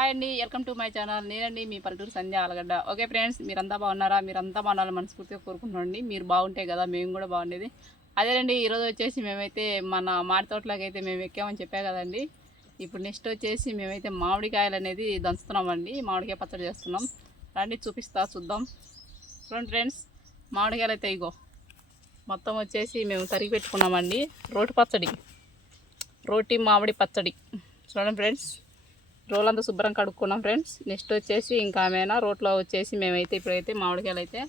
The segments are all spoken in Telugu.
హాయ్ అండి వెల్కమ్ టు మై ఛానల్ నేనండి మీ పల్లెటూరు సంధ్య ఆలగడ్డ. ఓకే ఫ్రెండ్స్ మీరంతా బాగున్నారా? మీరంతా బాగున్నారా మనస్ఫూర్తిగా కోరుకుంటున్నాండి మీరు బాగుంటే కదా మేము కూడా బాగుండేది. అదేనండి ఈరోజు వచ్చేసి మేమైతే మన మాడి తోటలోకి అయితే మేము ఎక్కామని చెప్పా కదండి. ఇప్పుడు నెక్స్ట్ వచ్చేసి మేమైతే మామిడికాయలు అనేది దంచుతున్నామండి. మామిడికాయ పచ్చడి చేస్తున్నాం. రండి చూపిస్తా చూద్దాం. చూడండి ఫ్రెండ్స్ మామిడికాయలు అయితే ఇగో. మొత్తం వచ్చేసి మేము తరిగి పెట్టుకున్నామండి. రోటి పచ్చడి. రోటి మామిడి పచ్చడి. చూడండి ఫ్రెండ్స్ రోలంతా శుభ్రం కడుక్కున్నాం ఫ్రెండ్స్. నెక్స్ట్ వచ్చేసి ఇంకా ఆమెనా రోట్లో వచ్చేసి మేమైతే ఇప్పుడైతే మామిడికాయలు అయితే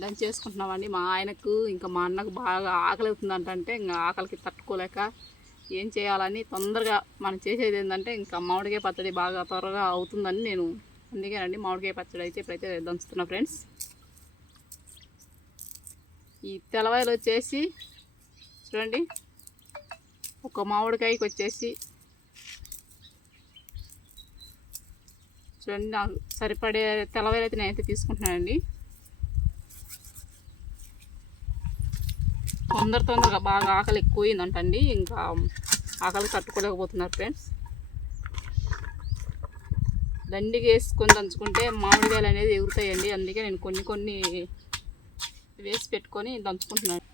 దాన్ని చేసుకుంటున్నామండి మా ఆయనకు ఇంకా మా అన్నకు బాగా ఆకలి అవుతుందంటే ఇంకా ఆకలికి తట్టుకోలేక ఏం చేయాలని తొందరగా మనం చేసేది ఏంటంటే ఇంకా మామిడికాయ పచ్చడి బాగా త్వరగా అవుతుందని నేను అందుకేనండి మామిడికాయ పచ్చడి అయితే ఇప్పుడైతే దంచుతున్నా ఫ్రెండ్స్. ఈ తెలవాయలు వచ్చేసి చూడండి ఒక మామిడికాయకి వచ్చేసి చూడండి నాకు సరిపడే తెల్లవారు అయితే నేనైతే తీసుకుంటున్నానండి. తొందర తొందరగా బాగా ఆకలి ఎక్కువైందంటండి. ఇంకా ఆకలి తట్టుకోలేకపోతున్నారు ఫ్రెండ్స్. దండిగా వేసుకొని దంచుకుంటే మామిడికాయలు అనేది ఎగురుతాయండి. అందుకే నేను కొన్ని కొన్ని వేసి పెట్టుకొని దంచుకుంటున్నాను.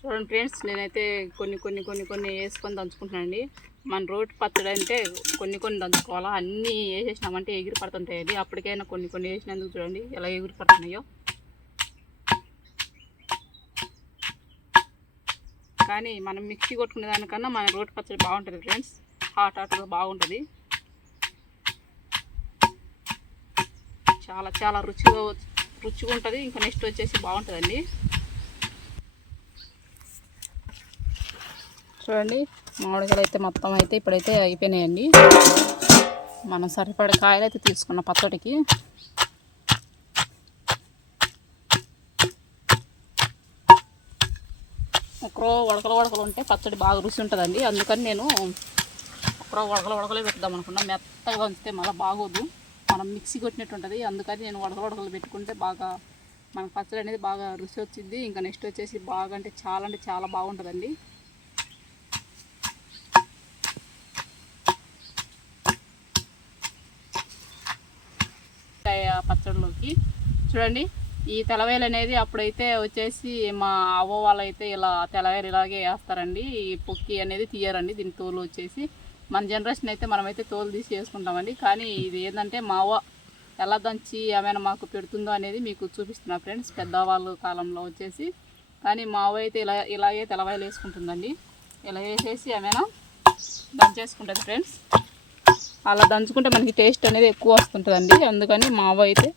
చూడండి ఫ్రెండ్స్ నేనైతే కొన్ని కొన్ని కొన్ని కొన్ని వేసుకొని దంచుకుంటున్నానండి. మన రోటి పచ్చడి అంటే కొన్ని కొన్ని దంచుకోవాలా? అన్నీ వేసేసినామంటే ఎగిరి అది. అప్పటికైనా కొన్ని కొన్ని వేసినందుకు చూడండి ఎలా ఎగిరి పడుతున్నాయో. కానీ మనం మిక్సీ కొట్టుకునే దానికన్నా మన రోటి పచ్చడి బాగుంటుంది ఫ్రెండ్స్. హాట్ హాట్గా బాగుంటుంది. చాలా చాలా రుచిగా రుచిగా ఉంటుంది. ఇంకా నెక్స్ట్ వచ్చేసి బాగుంటుందండి. చూడండి మామిడికాయలు అయితే మొత్తం అయితే ఇప్పుడైతే అయిపోయినాయండి. మనం సరిపడే కాయలు అయితే తీసుకున్న పచ్చడికి. ఒకరో ఉడకలు ఉడకలు ఉంటే పచ్చడి బాగా రుచి ఉంటుందండి. అందుకని నేను ఒకరో వడకలు ఉడకలే పెడదాం అనుకున్నా. మెత్తగా ఉంచితే మళ్ళీ బాగోదు. మనం మిక్సీ కొట్టినట్టు ఉంటుంది. అందుకని నేను వడకలు ఉడకలు పెట్టుకుంటే బాగా మన పచ్చడి అనేది బాగా రుచి వచ్చింది. ఇంకా నెక్స్ట్ వచ్చేసి బాగా అంటే చాలా అంటే చాలా బాగుంటుందండి. చూడండి. ఈ తెలవేలు అనేది అప్పుడైతే వచ్చేసి మా అవ్వ వాళ్ళు అయితే ఇలా తెలవేలు ఇలాగే వేస్తారండి. ఈ పొక్కి అనేది తీయరండి. దీని తోలు వచ్చేసి మన జనరేషన్ అయితే మనమైతే తోలు తీసి వేసుకుంటామండి. కానీ ఇది ఏంటంటే మా అవ్వ ఎలా దంచి ఏమైనా మాకు పెడుతుందో అనేది మీకు చూపిస్తున్నా ఫ్రెండ్స్. పెద్దవాళ్ళ కాలంలో వచ్చేసి. కానీ మా అవ్వ అయితే ఇలా ఇలాగే తెలవాయలు వేసుకుంటుందండి. ఇలా వేసేసి ఏమైనా దంచేసుకుంటుంది ఫ్రెండ్స్. అలా దంచుకుంటే మనకి టేస్ట్ అనేది ఎక్కువ వస్తుంటుందండి. అందుకని మా అవ్వ అయితే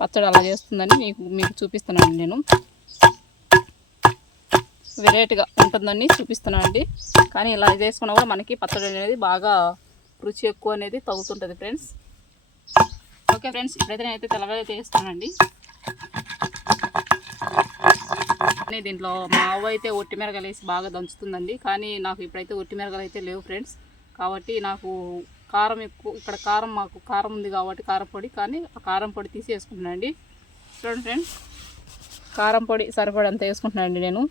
పచ్చడి అలా చేస్తుందని మీకు మీకు చూపిస్తున్నాను నేను. వెరైటీగా ఉంటుందని చూపిస్తున్నానండి. కానీ ఇలా చేసుకున్నా కూడా మనకి పచ్చడి అనేది బాగా రుచి ఎక్కువ అనేది తగ్గుతుంటుంది ఫ్రెండ్స్ ఓకే ఫ్రెండ్స్ ఇప్పుడైతే నేనైతే తెల్లగా అయితే వేస్తానండి దీంట్లో మా అవ్వ అయితే ఒట్టి మిరగలు వేసి బాగా దంచుతుందండి. కానీ నాకు ఇప్పుడైతే ఒట్టి మిరగలు అయితే లేవు ఫ్రెండ్స్ కాబట్టి నాకు కారం ఎక్కువ ఇక్కడ కారం మాకు కారం ఉంది కాబట్టి కారపొడి కానీ ఆ కారం పొడి తీసి వేసుకుంటున్నానండి చూడండి ఫ్రెండ్స్ కారం పొడి సరిపడంత వేసుకుంటున్నాను అండి నేను.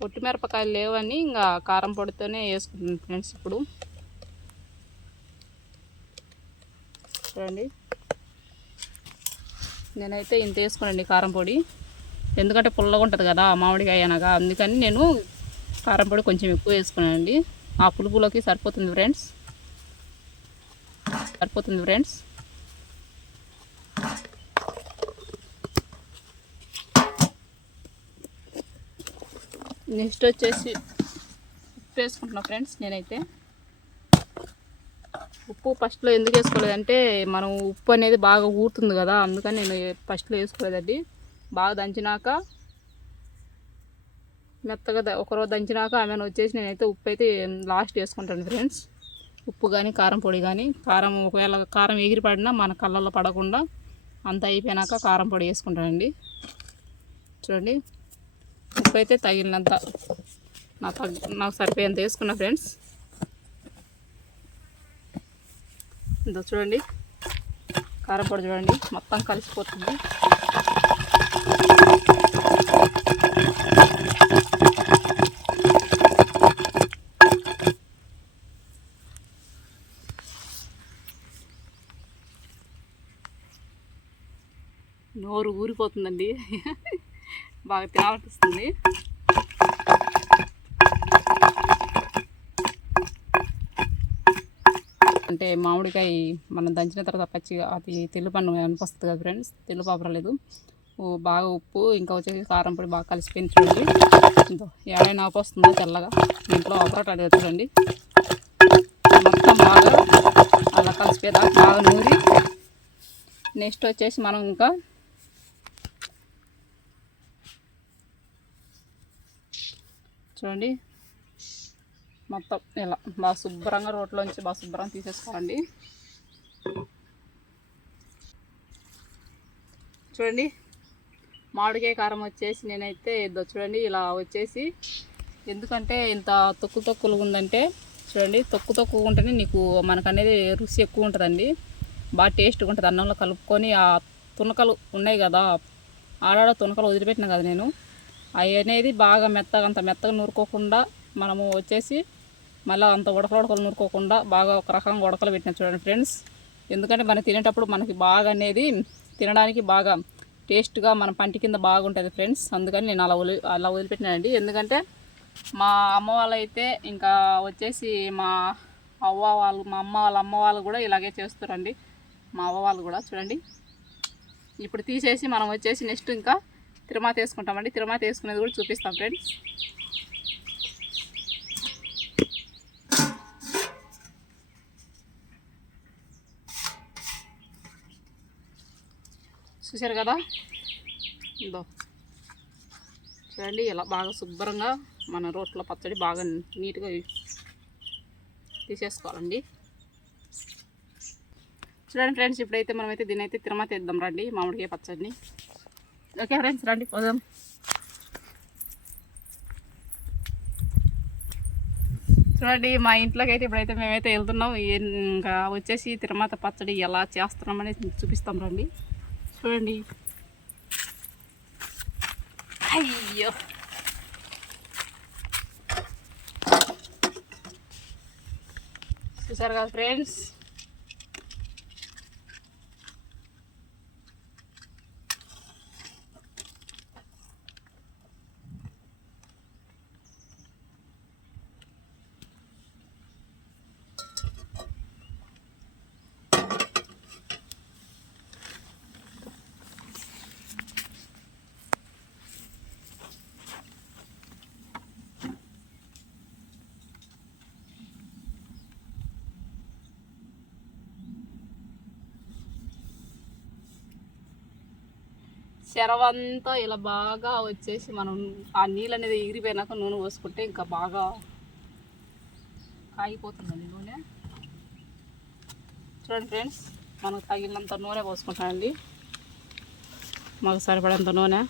పొట్టి మిరపకాయలు లేవని ఇంకా కారం పొడితోనే వేసుకుంటున్నాను ఫ్రెండ్స్ ఇప్పుడు. చూడండి. నేనైతే ఇంత వేసుకున్నాండి కారం పొడి. ఎందుకంటే పుల్లగా ఉంటుంది కదా మామిడికాయ అనగా. అందుకని నేను కారం పొడి కొంచెం ఎక్కువ వేసుకున్నానండి. ఆ పులుపులోకి సరిపోతుంది ఫ్రెండ్స్. సరిపోతుంది ఫ్రెండ్స్. నెక్స్ట్ వచ్చేసి ఉప్పు వేసుకుంటున్నా ఫ్రెండ్స్ నేనైతే. ఉప్పు ఫస్ట్లో ఎందుకు వేసుకోలేదంటే మనం ఉప్పు అనేది బాగా ఊరుతుంది కదా అందుకని నేను ఫస్ట్లో వేసుకోలేదండి. బాగా దంచినాక మెత్తగా ఒకరోజు దంచినాక ఆమె వచ్చేసి నేనైతే ఉప్పు అయితే లాస్ట్ వేసుకుంటాను ఫ్రెండ్స్. ఉప్పు కానీ కారం పొడి కానీ కారం ఒకవేళ కారం ఎగిరి పడినా మన కళ్ళల్లో పడకుండా అంత అయిపోయినాక కారం పొడి వేసుకుంటానండి. చూడండి ఉప్పు అయితే తగిలినంత నా తగ్ నాకు సరిపోయేంత వేసుకున్నా ఫ్రెండ్స్. ఇంత చూడండి కారం పొడి చూడండి మొత్తం కలిసిపోతుంది. నోరు ఊరిపోతుందండి. బాగా తినాలనిపిస్తుంది. అంటే మామిడికాయ మనం దంచిన తర్వాత పచ్చిగా అది తెల్లు పన్ను అనిపిస్తుంది కదా ఫ్రెండ్స్. తెల్లు పాపరలేదు బాగా ఉప్పు ఇంకా వచ్చేసి కారం పొడి బాగా కలిసిపోయింది చూడండి. ఇంకో ఏడైనా వస్తుంది తెల్లగా? ఇంట్లో ఆపరాట చూడండి. మొత్తం బాగా అలా కలిసిపోయేదా? బాగా నూరి. నెక్స్ట్ వచ్చేసి మనం ఇంకా చూడండి. మొత్తం ఇలా బాగా శుభ్రంగా రోట్లోంచి బాగా శుభ్రంగా తీసేసుకోండి చూడండి. మామిడికాయ కారం వచ్చేసి నేనైతే ఇద్దరు చూడండి ఇలా వచ్చేసి ఎందుకంటే ఇంత తొక్కు తొక్కులుగా ఉందంటే చూడండి తొక్కు తొక్కు ఉంటేనే నీకు మనకు అనేది రుచి ఎక్కువ ఉంటుందండి. బాగా టేస్ట్గా ఉంటుంది. అన్నంలో కలుపుకొని ఆ తునకలు ఉన్నాయి కదా ఆడాడ తునకలు వదిలిపెట్టిన కదా నేను. అవి అనేది బాగా మెత్తగా అంత మెత్తగా నూరుకోకుండా మనము వచ్చేసి మళ్ళీ అంత ఉడకలు ఉడకలు నూరుకోకుండా బాగా ఒక రకంగా ఉడకలు పెట్టిన చూడండి ఫ్రెండ్స్. ఎందుకంటే మనం తినేటప్పుడు మనకి బాగా అనేది తినడానికి బాగా టేస్ట్గా మన పంటి కింద బాగుంటుంది ఫ్రెండ్స్. అందుకని నేను అలా వదిలి అలా వదిలిపెట్టినానండి. ఎందుకంటే మా అమ్మ వాళ్ళైతే ఇంకా వచ్చేసి మా అవ్వ వాళ్ళు మా అమ్మ వాళ్ళ అమ్మ వాళ్ళు కూడా ఇలాగే చేస్తారండి. మా అవ్వ వాళ్ళు కూడా చూడండి. ఇప్పుడు తీసేసి మనం వచ్చేసి నెక్స్ట్ ఇంకా తిరుమా తీసుకుంటామండి. తిరుమా తీసుకునేది కూడా చూపిస్తాం ఫ్రెండ్స్. చూశారు కదా? ఇదో. చూడండి ఇలా బాగా శుభ్రంగా మన రోట్లో పచ్చడి బాగా నీట్గా తీసేసుకోవాలండి. చూడండి ఫ్రెండ్స్ ఇప్పుడైతే మనమైతే దీని అయితే తిరుమల ఇద్దాం రండి మామిడికాయ పచ్చడిని. ఓకే ఫ్రెండ్స్ రండి పోదాం. చూడండి మా ఇంట్లోకి అయితే ఇప్పుడైతే మేమైతే వెళ్తున్నాం. ఇంకా వచ్చేసి తిరుమల పచ్చడి ఎలా చేస్తున్నామని చూపిస్తాం రండి. చూడండి. అయ్యో. చూసారు కదా ఫ్రెండ్స్? చెరవంతా ఇలా బాగా వచ్చేసి మనం ఆ నీళ్ళు అనేది ఎగిరిపోయినాక నూనె పోసుకుంటే ఇంకా బాగా కాగిపోతుందండి నూనె. చూడండి ఫ్రెండ్స్ మనకు తగినంత నూనె పోసుకుంటానండి. మాకు సరిపడేంత నూనె.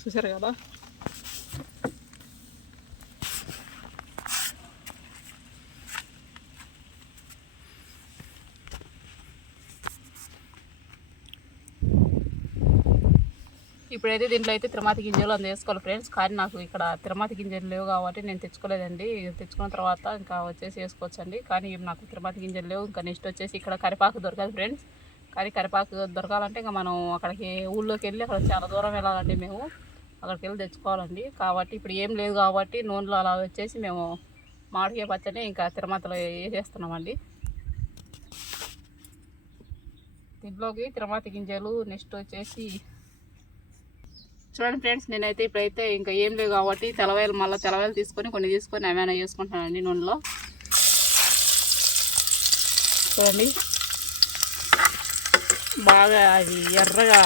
చూసారు కదా? ఇప్పుడైతే దీంట్లో అయితే తిరుమతి గింజలు అందు వేసుకోవాలి ఫ్రెండ్స్. కానీ నాకు ఇక్కడ తిరుమతి గింజలు లేవు కాబట్టి నేను తెచ్చుకోలేదండి. తెచ్చుకున్న తర్వాత ఇంకా వచ్చేసి వేసుకోవచ్చండి. కానీ నాకు తిరుమతి గింజలు లేవు. ఇంకా నెక్స్ట్ వచ్చేసి ఇక్కడ కరిపాకు దొరకదు ఫ్రెండ్స్. కానీ కరిపాకు దొరకాలంటే ఇంకా మనం అక్కడికి ఊళ్ళోకి వెళ్ళి అక్కడ చాలా దూరం వెళ్ళాలండి మేము. అక్కడికి వెళ్ళి తెచ్చుకోవాలండి. కాబట్టి ఇప్పుడు ఏం లేదు కాబట్టి నూనెలో అలా వచ్చేసి మేము మామిడికాయ పచ్చడి ఇంకా తిరుమతలో వేసేస్తున్నామండి దీంట్లోకి తిరుమతి గింజలు నెక్స్ట్ వచ్చేసి చూడండి ఫ్రెండ్స్ నేనైతే ఇప్పుడైతే ఇంకా ఏం లేవు కాబట్టి తెలవాయలు మళ్ళీ తెలవాయలు తీసుకొని కొన్ని తీసుకొని ఏమైనా చేసుకుంటానండి నూనెలో. చూడండి. బాగా అవి ఎర్రగా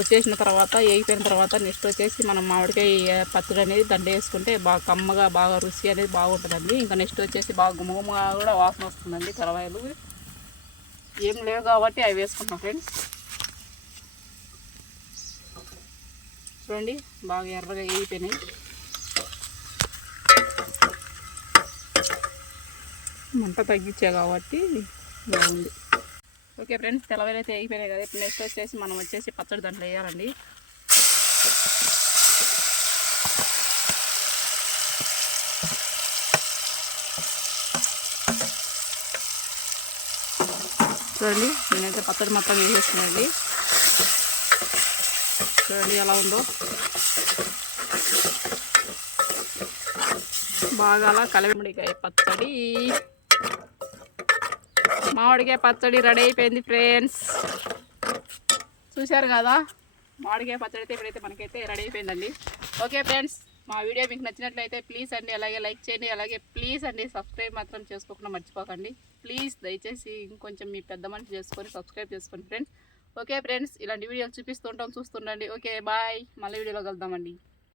వచ్చేసిన తర్వాత వేగిపోయిన తర్వాత నెక్స్ట్ వచ్చేసి మనం మామిడికాయ పచ్చడి అనేది దండ వేసుకుంటే బాగా కమ్మగా బాగా రుచి అనేది బాగుంటుందండి. ఇంకా నెక్స్ట్ వచ్చేసి బాగా గుమ్మగుమ్మగా కూడా వాసన వస్తుందండి తెలవాయలు ఏం లేవు కాబట్టి అవి వేసుకుంటాం ఫ్రెండ్స్. చూడండి బాగా ఎర్రగా వేగిపోయినాయి. మంట తగ్గించా కాబట్టి బాగుంది. ఓకే ఫ్రెండ్స్ తెల్లవేలు అయితే వేగిపోయినాయి కదా. ఇప్పుడు నెక్స్ట్ వచ్చేసి మనం వచ్చేసి పచ్చడి దాంట్లో వేయాలండి. చూడండి నేనైతే పచ్చడి మొత్తం వేసేస్తున్నానండి చూడండి ఎలా ఉందో. బాగా అలా కలవిమిడికాయ పచ్చడి. మామిడికాయ పచ్చడి రెడీ అయిపోయింది ఫ్రెండ్స్. చూశారు కదా? మామిడికాయ పచ్చడి అయితే ఇప్పుడైతే మనకైతే రెడీ అయిపోయిందండి. ఓకే ఫ్రెండ్స్ మా వీడియో మీకు నచ్చినట్లయితే ప్లీజ్ అండి అలాగే లైక్ చేయండి అలాగే ప్లీజ్ అండి సబ్స్క్రైబ్ మాత్రం చేసుకోకుండా మర్చిపోకండి. ప్లీజ్ దయచేసి ఇంకొంచెం మీ పెద్ద మనిషి చేసుకొని సబ్స్క్రైబ్ చేసుకోండి ఫ్రెండ్స్. ఓకే ఫ్రెండ్స్ ఇలాంటి వీడియోలు చూపిస్తుంటాం చూస్తుండండి ఓకే బాయ్. మళ్ళీ వీడియోలో కలుద్దామండి.